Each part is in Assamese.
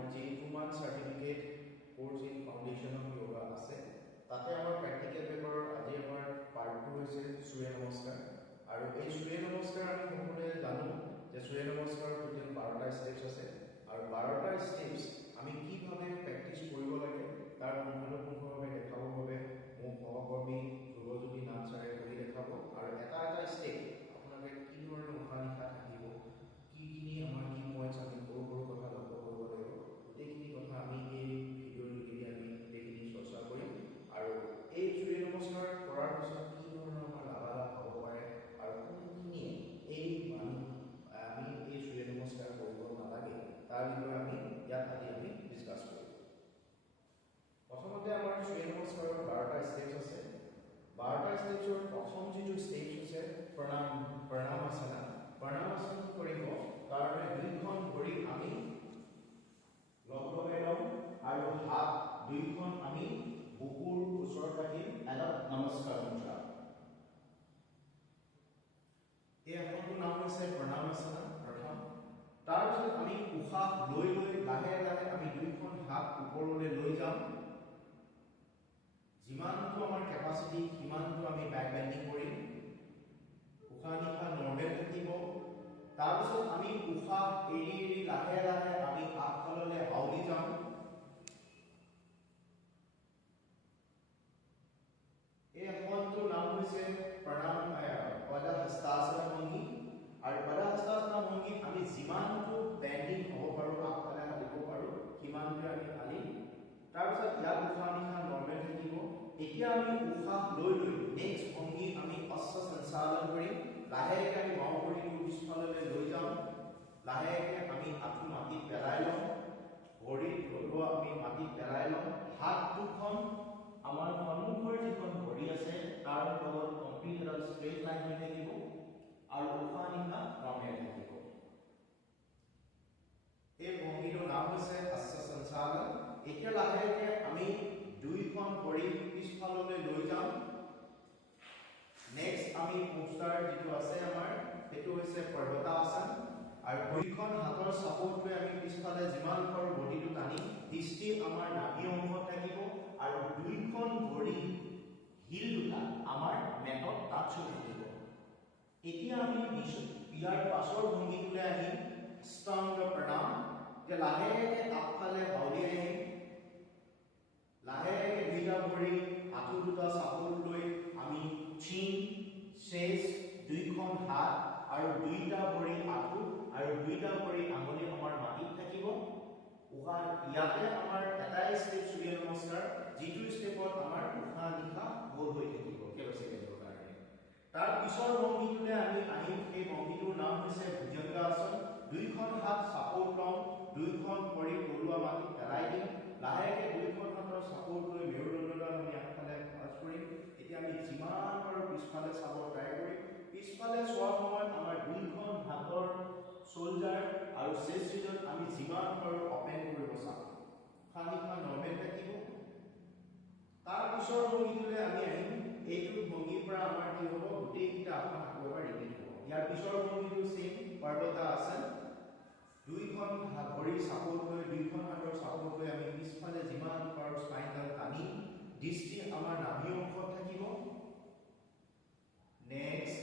আমাৰ যি 2 month certificate course in foundation of yoga আছে তাতে আমাৰ প্ৰ্যাকটিক্যাল পেপাৰৰ আজি আমাৰ পাৰ্ট 2 হৈছে সূৰ্য নমস্কাৰ আৰু এই সূৰ্য নমস্কাৰ আমি সকলোৱে জানো যে সূৰ্য নমস্কাৰ টোটেল 12টা স্টেপছ আছে আৰু 12টা স্টেপছ আমি কিভাৱে প্ৰ্যাকটিস কৰিব লাগে তাৰ পুংখানুপুংখভাৱে দেখাবৰ বাবে মোক সহকৰ্মী ধ্ৰুৱজ্যোতি নাথ ছাৰে কৰি দেখাব আৰু এটা এটা ষ্টেপ আপোনালোকে কি ধৰণে উশাহ নিশাহ থাকিব কিখিনি আমাৰ কি পইণ্টছ আমি সৰু সৰু কথা লক্ষ্য কৰিব লাগিব গোটেইখিনি কথা আমি এই ভিডিঅ'ৰ যোগেদি আমি গোটেইখিনি চৰ্চা কৰিম আৰু এই সূৰ্য নমস্কাৰ কৰাৰ পিছত কি ধৰণৰ আমাৰ লাভালাভ হ'ব পাৰে আৰু কোনখিনিয়ে এই আমি এই সূৰ্য নমস্কাৰ কৰিব নালাগে তাৰ বিষয়ে আমি ইয়াত আজি আমি ডিছকাছ কৰিম প্ৰথমতে আমাৰ সূৰ্য নমস্কাৰৰ 12টা ষ্টেপছ আছে 12টা ষ্টেপছৰ প্ৰথম যিটো ষ্টেপছ হৈছে প্ৰণামাসনা প্ৰণামাসন কৰিব কাৰণে দুইখন ভৰি আমি লগলগাই লম আৰু হাত দুইখন আমি বুকুৰ ওচৰত ৰাখি এডাল নমস্কাৰ মুদ্ৰা এই আসনটোৰ নাম হৈছে প্ৰণামাসনা প্ৰথম তাৰপিছত আমি উশাহ লৈ লৈ লাহে লাহে আমি দুইখন হাত ওপৰলৈ লৈ যাম যিমানটো আমাৰ কেপাচিটি সিমানটো আমি বেক বেন্ডিং কৰিম উশাহ নিশাহ নৰ্মেল থাকিব তাৰপিছত আমি উশাহ এৰি এৰি লাহে লাহে আমি আগফাললৈ হাউলি যাম এই আসনটোৰ নাম হৈছে পদহস্তাসনা ভংগী আৰু পদহস্তাসনা ভংগীত আমি যিমানটো বেন্ডিং হ'ব পাৰোঁ আগফালে হালিব পাৰোঁ সিমানটো আমি হালিম তাৰপিছত ইয়াত উশাহ নিশাহ নৰ্মেল থাকিব এতিয়া আমি উশাহ লৈ লৈ নেক্সট ভংগী আমি অশ্ব সঞ্চালন কৰিম লাহেকৈ আমি বাওঁ ভৰিটো পিছফাললৈ লৈ যাম লাহেকৈ আমি আঁঠু মাটিত পেলাই লওঁ ভৰিৰ তলুৱা আমি মাটিত পেলাই লওঁ হাত দুখন আমাৰ সন্মুখৰ যিখন ভৰি আছে তাৰ লগত কমপ্লিট এটা ষ্ট্ৰেইট লাইন হৈ থাকিব আৰু উশাহ নিশাহ নৰ্মেল থাকিব এই ভংগীটোৰ নাম হৈছে অশ্ব সঞ্চালন এতিয়া লাহেকৈ আমি দুইখন ভৰি পিছফাললৈ লৈ যাম নেক্সট আমি পোষ্টাৰ যিটো আছে আমাৰ সেইটো হৈছে পৰ্বতাসন আৰু দুইখন হাতৰ সাপোৰ্টে আমি পিছফালে যিমান পাৰোঁ বডিটো টানি দৃষ্টি আমাৰ নাভি অংশত থাকিব আৰু দুইখন ভৰি হিল দুটা আমাৰ মেটত টাচ হৈ থাকিব এতিয়া আমি ইয়াৰ পাছৰ ভংগীটোলৈ আহিম ষ্টাংগ প্ৰণাম যে লাহেকৈ আগফালে হাউলি আহিম লাহেকৈ দুইটা ভৰি আঁঠু দুটা চাপোৰ্ট লৈ আমি চিন চেচ দুইখন হাত আৰু দুইটা ভৰি আঁঠু আৰু দুইটা ভৰি আঙুলি আমাৰ মাটিত থাকিব উশাহ ইয়াতে আমাৰ এটাই ষ্টেপ সূৰ্য নমস্কাৰ যিটো ষ্টেপত আমাৰ উশাহ নিশাহ গোল হৈ থাকিব কেইবা ছেকেণ্ডৰ কাৰণে তাৰ পিছৰ ভংগীটোলৈ আমি আহিম সেই ভংগীটোৰ নাম হৈছে ভুজংগাসন দুইখন হাত সাপোৰ্ট লওঁ দুইখন ভৰি তলুৱা মাটিত পেলাই দিম লাহেকৈ দুইখন হাতৰ সাপোৰ্ট লৈ মেৰুদণ্ডডাল আমি আগফালে ভাঁজ কৰিম এতিয়া আমি যিমান পাৰোঁ পিছফালে চাব ট্ৰাই কৰিম পিছফালে চোৱাৰ সময়ত আমাৰ দুইখন হাতৰ শোল্ডাৰ আৰু চেষ্ট ৰিজন আমি যিমান পাৰোঁ অপেন কৰিব চাম উশাহ নিশাহ নৰ্মেল থাকিব তাৰ পিছৰ ভংগীটোলৈ আমি আহিম এইটো ভংগীৰ পৰা আমাৰ কি হ'ব গোটেইকেইটা আসন আকৌ এবাৰ ৰিপিট হ'ব ইয়াৰ পিছৰ ভংগীটো সেম পৰ্বতাসন দুইখন ভৰি সাপোৰ্ট লৈ দুইখন হাতৰ সাপোৰ্ট লৈ আমি পিছফালে যিমান পাৰোঁ স্পাইনডাল টানি দৃষ্টি আমাৰ নাভি অংশত থাকিব নেক্সট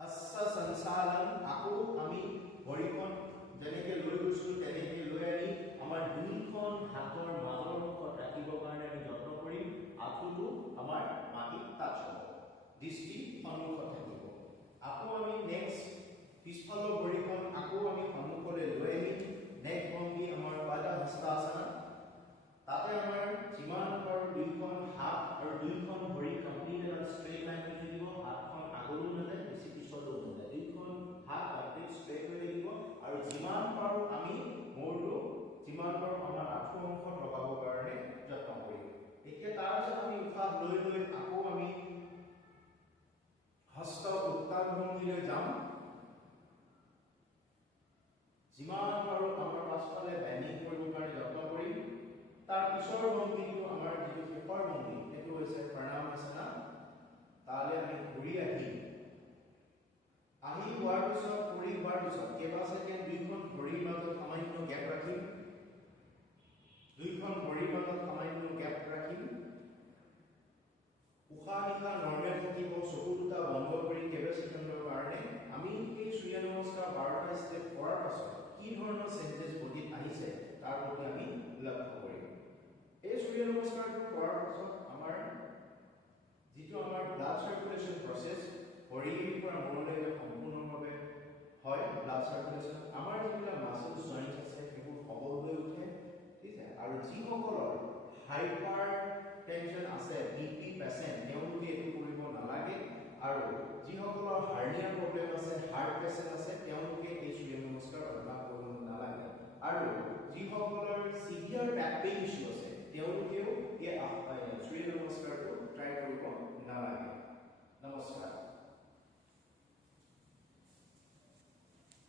অশ্ব সঞ্চালন আকৌ আমি ভৰিখন যেনেকৈ লৈ গৈছোঁ তেনেকৈ লৈ আনি আমাৰ দুইখন হাতৰ মাজৰ অংশত ৰাখিবৰ কাৰণে আমি যত্ন কৰিম আঁঠুটো আমাৰ মাটিত টাচ হ'ব দৃষ্টি সন্মুখত থাকিব আকৌ আমি নেক্সট পিছফালৰ ভৰিখন আকৌ আমি সন্মুখলৈ লৈ আহিম নেক্সট ভংগী আমাৰ পদহস্তাসনা তাতে আমাৰ যিমান পাৰোঁ দুইখন হাত আৰু দুইখন ভৰি কমপ্লিট এটা ষ্ট্ৰেইট লাইন হৈ থাকিব হাতখন আগলৈ নাযায় বেছি পিছলৈ নাযায় দুইখন হাত কমপ্লিট ষ্ট্ৰেইট হৈ থাকিব আৰু যিমান পাৰোঁ আমি মূৰটো যিমান পাৰোঁ আমাৰ আঁঠু অংশত লগাবৰ কাৰণে যত্ন কৰিম এতিয়া তাৰপিছত আমি উশাহ লৈ লৈ আকৌ আমি হস্ত উত্তাল ভংগীলৈ যাম যিমান পাৰোঁ আমাৰ পাছফালে বেন্ডিং কৰিবৰ কাৰণে যত্ন কৰিম তাৰ পিছৰ ভংগীটো আমাৰ যিটো শেষৰ ভংগী সেইটো হৈছে প্ৰণামাসনা তালৈ আমি ঘূৰি আহিম আহি হোৱাৰ পিছত পৰি হোৱাৰ পিছত কেইবা ছেকেণ্ড দুইখন ভৰিৰ মাজত সামান্য গেপ ৰাখিম, দুইখন ভৰিৰ মাজত সামান্য গেপ ৰাখিম, উশাহ নিশাহ নৰ্মেল থাকিব, চকু দুটা বন্ধ কৰি কেইবা ছেকেণ্ডৰ কাৰণে আমি এই সূৰ্য নমস্কাৰ 12টা ষ্টেপ কৰাৰ পাছত কি ধৰণৰ চেঞ্জেছ বডিত আহিছে তাৰ প্ৰতি আমি লক্ষ্য কৰিম। এই সূৰ্য নমস্কাৰটো কৰাৰ পাছত আমাৰ যিটো আমাৰ ব্লাড সাৰ্কুলেশ্যন প্ৰচেছ ভৰিৰ পৰা মূৰলৈকে সম্পূৰ্ণভাৱে হয় ব্লাড সাৰ্কুলেশ্যন, আমাৰ যিবিলাক মাসল জইণ্টছ আছে সেইবোৰ সবল হৈ উঠে, ঠিক আছে। আৰু যিসকলৰ হাইপাৰ টেনশ্যন আছে, বিপি পেচেণ্ট, তেওঁলোকে এইটো কৰিব নালাগে, আৰু যিসকলৰ হাৰ্নিয়া প্ৰব্লেম আছে, হাৰ্ট পেচেণ্ট আছে, তেওঁলোকে এই সূৰ্য নমস্কাৰ অভ্যাস কৰিব নালাগে, আৰু যিসকলৰ সিভিয়াৰ বেক পেইন ইছ্যু আছে তেওঁলোকেও এই সূৰ্য নমস্কাৰটো ট্ৰাই কৰিব নালাগে। নমস্কাৰ।